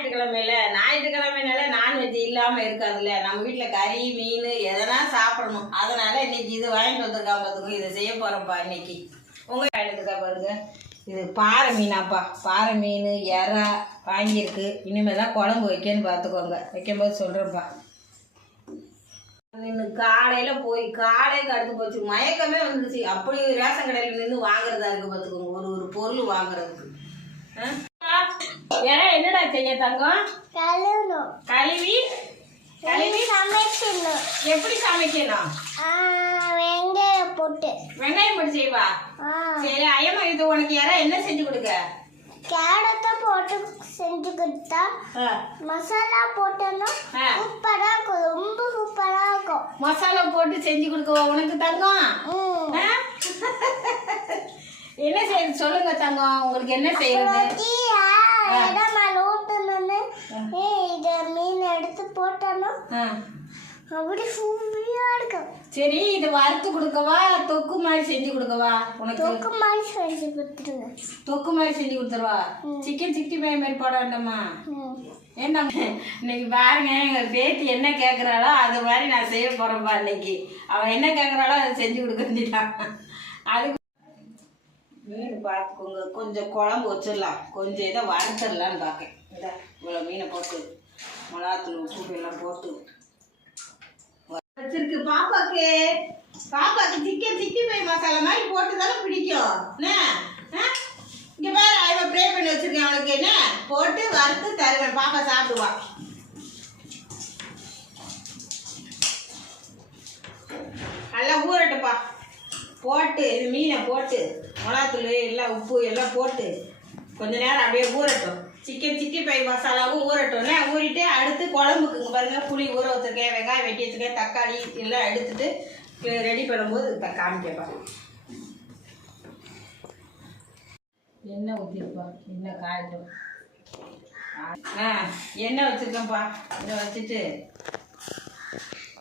ஞாயிற்றுக்கிழமையில ஞாயிற்றுக்கிழமைனால non veg இல்லாம இருக்காதுல்ல. நம்ம வீட்டில் கறி மீன் எதனா சாப்பிடணும். அதனால இன்னைக்கு இது வாங்கிட்டு வந்திருக்கா பார்த்துக்கோ இதை செய்ய போகிறோம்ப்பா இன்னைக்கு. உங்க வாங்கிட்டு பாருங்க. இது பாறை மீனாப்பா. பாறை மீன் எறா வாங்கியிருக்கு. இனிமேல் தான் குழம்பு வைக்கன்னு பார்த்துக்கோங்க வைக்கும்போது சொல்கிறேன்ப்பா நின்று காலையில் போய் காலைக்கு கடுத்து போச்சு. மயக்கமே வந்துச்சு அப்படி ரேஷன் கடையில் நின்று வாங்குறதா இருக்கு பார்த்துக்கோங்க ஒரு ஒரு பொருள் வாங்குறதுக்கு. ஆ? ஏன்னா என்னடா செய்ய தங்கம்? கழுவணும். கழுவி? கழுவி? சமைக்கணும். எப்படி சமைக்கணும்? வெங்காயம் போட்டு. வெங்காயம் போட்டு செய்வா? சரி ஐயம்மா இது உனக்கு யாரா என்ன செஞ்சு கொடுக்க? கேரட்டை போட்டு செஞ்சு கொடுத்தா. மசாலா போட்டோன்னா ஆ. சூப்பராக இருக்கும். ரொம்ப சூப்பராக இருக்கும். மசாலா போட்டு செஞ்சு கொடுக்கவா உனக்கு தங்கம்? என்ன செய்யுது சொல்லுங்க தங்கம். உங்களுக்கு என்ன ஊற்றணுன்னு இதை மீன் எடுத்து போட்டோன்னா ஆ. அப்படி இருக்கும். சரி இது வறுத்து கொடுக்கவா? தொக்கு மாதிரி செஞ்சு கொடுக்கவா? உனக்கு தொக்கு மாதிரி செஞ்சு கொடுத்துருங்க. தொக்கு மாதிரி செஞ்சு கொடுத்துருவா? சிக்கன் சிக்ஸ்டி ஃபைவ் மாதிரி போட வேண்டாமா ம். ஏன்னா இன்னைக்கு பாருங்க எங்க பேத்தி என்ன கேட்குறாளோ அது மாதிரி நான் செய்ய போறேன்ப்பா இன்னைக்கு. அவன் என்ன கேட்குறாளோ அதை செஞ்சு கொடுக்க வேண்டியதான் அதுக்கு மீன் பார்த்துக்கோங்க கொஞ்சம் குழம்பு வச்சிடலாம். கொஞ்சம் இதை வறுத்துடலான்னு பார்க்கேன். இதா இவ்வளோ மீனை போட்டு மிளகாத்தூள் உப்பு எல்லாம் போட்டு. வச்சிருக்கு. பாப்பாக்கு பாப்பாக்கு சிக்கன் சிக்கி பை மசாலா மாதிரி போட்டு தானே பிடிக்கும். என்ன? ஆ? பாரு அவன் ப்ரே பண்ணி வச்சிருக்கேன் அவனுக்கு என்ன? போட்டு வறுத்து தருவேன். பாப்பா சாப்பிடுவா. நல்லா ஊறட்டுப்பா. போட்டு இது மீனை போட்டு மிளகாத்தூள் எல்லாம் உப்பு எல்லாம் போட்டு கொஞ்ச நேரம் அப்படியே ஊறட்டும். சிக்கன் சிக்கி பை மசாலாவும் ஊறட்டும்ல? ஊறிட்டு அடுத்து குழம்புக்கு இங்கே புளி ஊற வச்சுருக்கேன் வெங்காயம் வெட்டி வச்சுருக்கேன் தக்காளி எல்லாம் எடுத்துட்டு ரெடி பண்ணும்போது த- காமிக்கேப்பா. எண்ணெய் ஊற்றிருப்பா எண்ணெய் காயட்டும். ஆ எண்ணெய் வச்சுருக்கேன்ப்பா. எண்ணெய் வச்சுட்டு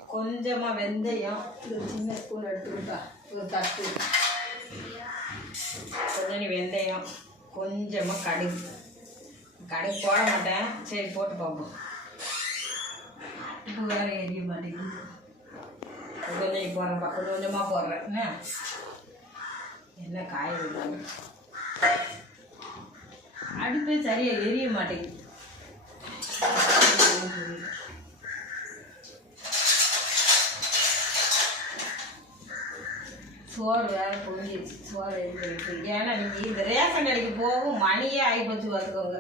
கொஞ்சமாக வெந்தயம் ஒரு சின்ன ஸ்பூன் எடுத்துக்கிட்டா ஒரு தட்டு. கொஞ்சம் வெந்தயம் கொஞ்சமாக கடுகு. கடுகு போட மாட்டேன். சரி போட்டு பார்ப்போம். உப்பு வேறு எரிய மாட்டேங்குது. கொஞ்சம் போடுறேன்ப்பா கொஞ்சம் கொஞ்சமாக போடுறேன். என்ன? என்ன காய அடுப்பே சரியாக எரிய மாட்டேங்குது. சோறு வேற பொங்கிடுச்சு. சோறு எடுத்து ஏன்னா நீங்கள் இந்த ரேஷன் கடைக்கு போகும் மணியே ஆகிப்போச்சு பார்த்துக்கோங்க.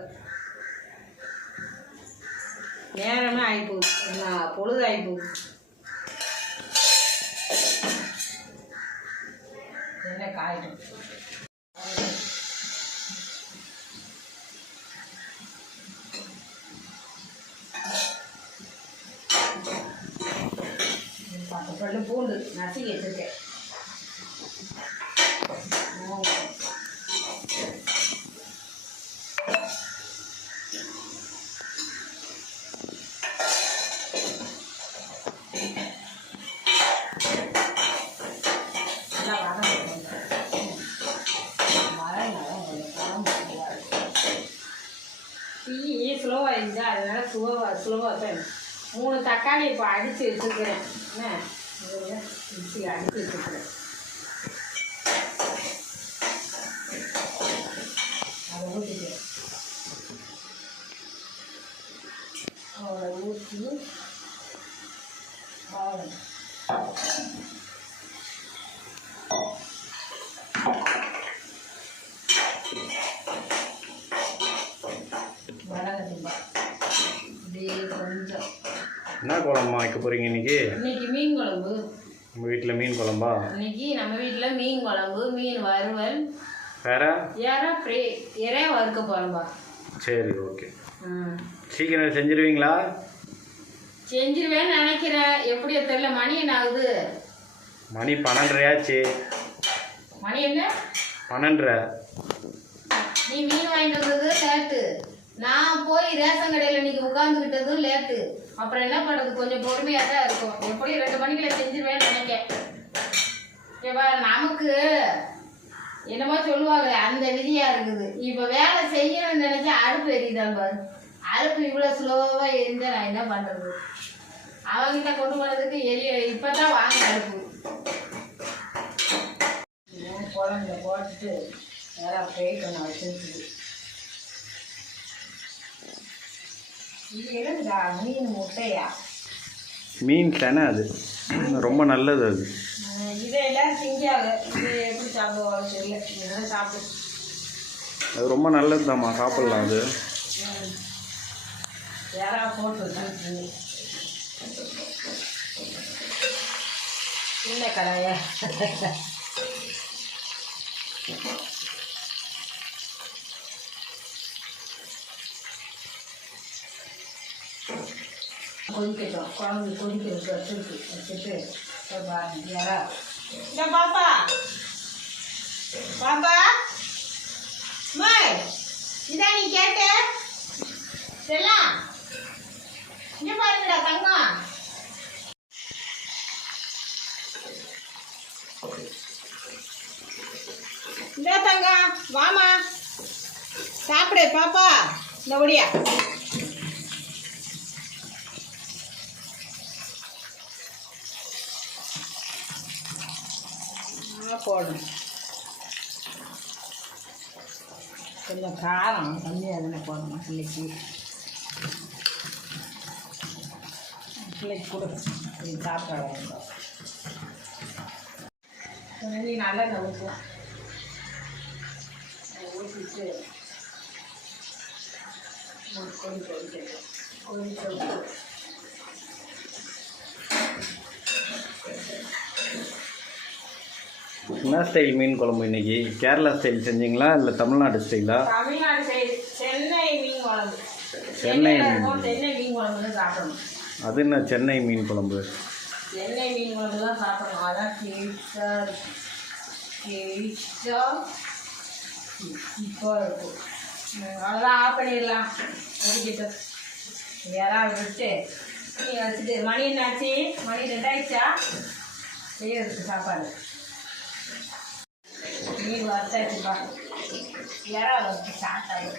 நேரமே ஆகிப்போகுது என்ன பொழுது ஆகிப்போகுது என்ன காயிடும் பத்து பல்லு பூண்டு நசுக்கி வச்சிருக்கேன். டீ ஸ்லோவாக இருந்துச்சா அதனால ஸ்லோவாக ஸ்லோவாக தான் மூணு தக்காளி இப்போ அடித்து வச்சுருக்கிறேன். என்ன? மிக்சியில் அடித்து வச்சுருக்கிறேன் அதை ஊற்றிட்டு அதை ஊற்றி அவ்வளோ மிளகாத்தூள் அப்படியே கொஞ்சம் என்ன குழம்பா வைக்க போகிறீங்க இன்னைக்கு? இன்னைக்கு மீன் குழம்பு. உங்கள் வீட்டில் மீன் குழம்பா? இன்னைக்கு நம்ம வீட்டில் மீன் குழம்பு மீன் வறுவல். வேற? யாரா ஃப்ரே இறைய வறுக்க போகிறோம்பா சரி ஓகே. சீக்கிரம் செஞ்சிருவீங்களா? செஞ்சிருவேன்னு நினைக்கிறேன். எப்படியோ தெரியல மணி என்ன ஆகுது? மணி பன்னெண்டரையாச்சு மணி என்ன? பன்னெண்டரை. நீ மீன் வாங்கிட்டு வந்தது லேட்டு நான் போய் ரேஷன் கடையில் இன்னைக்கு உட்காந்துக்கிட்டதும் லேட்டு அப்புறம் என்ன பண்ணுறது கொஞ்சம் பொறுமையாக தான் இருக்கும் எப்படியும் ரெண்டு மணிக்குள்ள செஞ்சிருவேன்னு நினைக்கேன். ஏப்பா நமக்கு என்னமோ சொல்லுவாங்க அந்த விதியா இருக்குது. இப்போ வேலை செய்யணும்னு நினைச்சா அடுப்பு எரியுதான் பாரு. அடுப்பு இவ்வளோ ஸ்லோவாக எரிஞ்சா நான் என்ன பண்ணுறது அவங்கிட்ட கொண்டு போனதுக்கு எரிய இப்போ தான் வாங்க அடுப்பு குழம்புல போட்டுட்டு வேற ஃப்ரை பண்ண வச்சுருக்கு இது என்னடா மீன் முட்டையா மீன் தானே அது? ரொம்ப நல்லது அது. இது எப்படி அது ரொம்ப நல்லது தாம்மா சாப்பிட்லாம் அது. யாரா போட்டு வச்சுருக்கு கடாயா? கொதிக்கட்டும் குழம்பு கொதிக்கிறது வச்சுருக்கு வச்சுட்டு இப்ப பாப்பா பாப்பா இதான் நீ கேட்ட செல்லாம் இங்க பாருங்கடா தங்கம் இந்த தங்கம் வாமா. சாப்பிடு பாப்பா. இந்த ஒடியா கொஞ்சம் காரம் கம்மியாக தானே போடணும் பிள்ளைக்கு பிள்ளைக்கு கொடு இது சாப்பிட வேண்டும். நீ நல்லா ஊற்றுவோம் ஊற்றிட்டு கொதி கொதிக்கணும் கொதிக்க என்ன ஸ்டைல் மீன் குழம்பு இன்னைக்கு? கேரளா ஸ்டைல் செஞ்சீங்களா? இல்லை தமிழ்நாடு ஸ்டைலா தமிழ்நாடு சென்னை மீன் குழம்பு. சென்னை சென்னை மீன் குழம்பு சாப்பிடணும். அது என்ன சென்னை மீன் குழம்பு? சென்னை மீன் குழம்பு தான் சாப்பிடணும். அதான் இப்போ இருக்கும். அவ்வளோதான் ஆஃப் பண்ணிடலாம். முடிக்கிட்டு யாராவது விட்டு நீ வச்சுட்டு மணி என்னாச்சு? மணி ரெண்டாயிடுச்சா? செய்யறதுக்கு சாப்பாடு. மீன் வறுத்தாச்சுப்பா வச்சு சாப்பிட்டாங்க?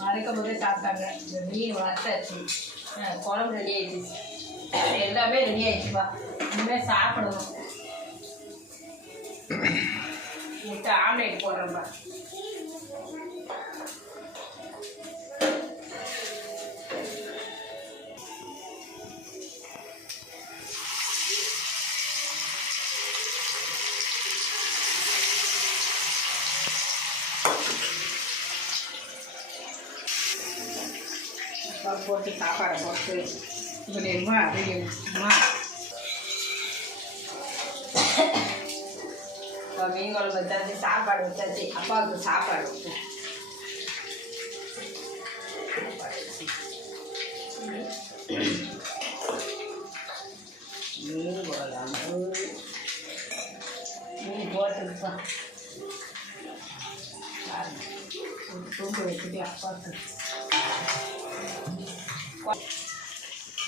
வறுக்கும் போதே சாப்பிட்டாங்க. இந்த மீன் வறுத்தாச்சு குழம்பு ரெடி ஆயிடுச்சு. எல்லாமே ரெடி ஆயிடுச்சுப்பா இனிமேல் சாப்பிடணும். முட்டை ஆம்லேட் போடுறேன்ப்பா சாப்பாடு போட்டு சாப்பாடை போட்டு இது வேணுமா அது வேணுமா இப்போ மீன் குழம்பு வச்சாச்சு சாப்பாடு வச்சாச்சு. அப்பாவுக்கு சாப்பாடு வச்சேன் மீன் குழம்பு. மீன் போட்டுருப்பா. பாருங்க. வச்சுட்டு அப்பாவுக்கு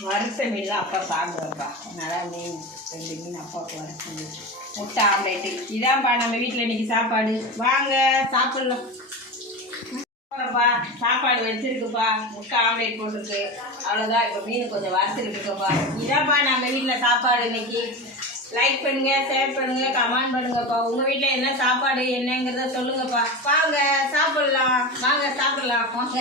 வறுத்த மீன் தான் அப்பா சாப்பிடுவோம்ப்பா நல்லா மீன் ரெண்டு மீன் அப்பாவுக்கு வறுத்த மீன் முட்டை ஆம்லேட்டு. இதான்ப்பா நம்ம வீட்டில் இன்னைக்கு சாப்பாடு. வாங்க சாப்பிட்லாம். போறப்பா சாப்பாடு வச்சிருக்குப்பா. முட்டை ஆம்லேட் போட்டிருக்கு. அவ்வளோதான் இப்போ மீன் கொஞ்சம் வறுத்துருக்குப்பா இதான்ப்பா நம்ம வீட்டில் சாப்பாடு இன்னைக்கு. லைக் பண்ணுங்க ஷேர் பண்ணுங்க கமெண்ட் பண்ணுங்கப்பா. உங்கள் வீட்டில் என்ன சாப்பாடு என்னங்கிறத சொல்லுங்கப்பா. வாங்க சாப்பிடலாம். வாங்க சாப்பிடலாம். வாங்க.